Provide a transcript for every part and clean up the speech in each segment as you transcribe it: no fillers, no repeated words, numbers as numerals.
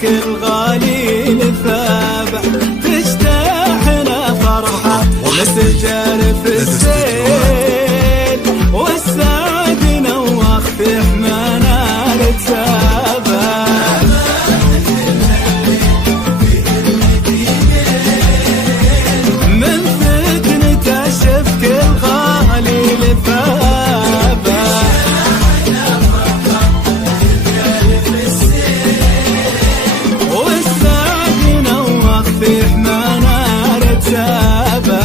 شفك الغالي للثابع تجتاحنا فرحة نتجار في السيل والسعد نوخ في حمانا نتسابع من فتنة شفك الغالي للثابع والسعد نوخ في حمانا نتسابع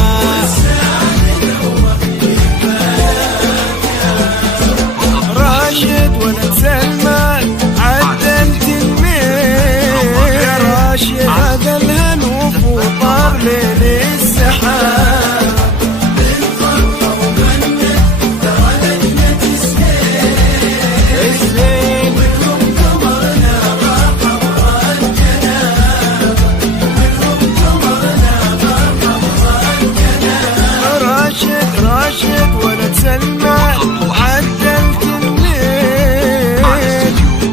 راشد ولد سلمان عدلت الميل يا راشد هذا الهنوف وطار ليل السحاب راشد ولد سلمان عدلت الليل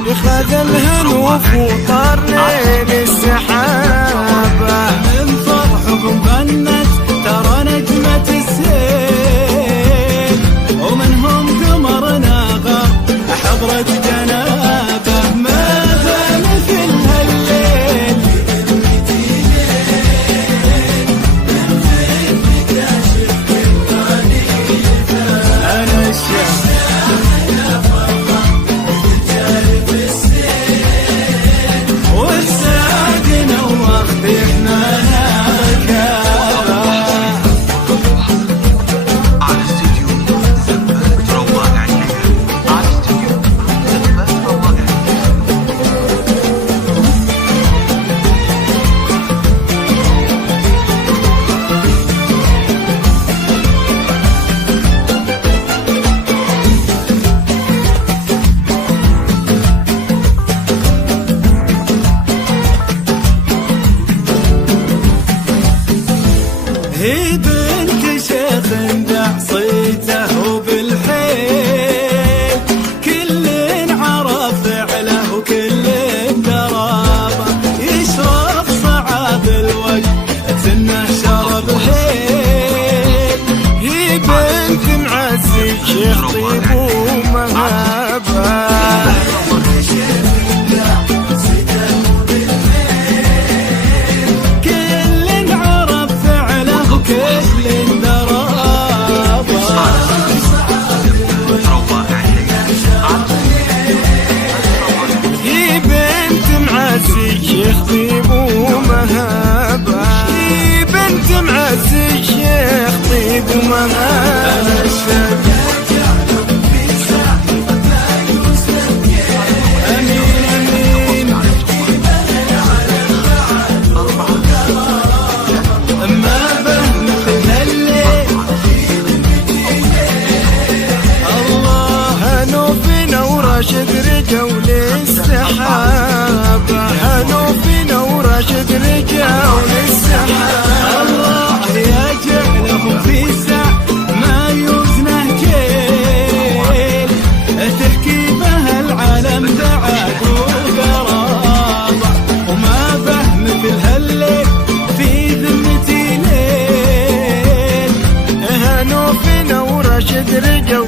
يخذ الهنوف وطار ليل السحابة من فرحكم غنت ترى نجمة السيل ومنهم قمرنا غار حضرة جنابه ماذا مثل هالليل أنا الشمس والسعد نوخ في حمانا ركابة على استديو زفة رواق عليها على استديو زفة رواق عليها هي بنت شيخ دع صيته وبالحيل كل عرف فعله وكل درابه يشرب صعاب الوجه سنه شرب هيل هي بنت معزي شيخ طيب ومهابة كل درابة هي بنت معزي شيخ طيب ومهابة هي بنت معزي شيخ طيب ومهابة راشد رجعوا للسحابة هنوفنا وراشد رجعوا للسحابة الله يجعلهم في ساعة ما يوزنه جيل تحكي بها العالم دعاك وقرابة وما به مثل هالليل في ذمتي ليل هنوفنا وراشد رجعوا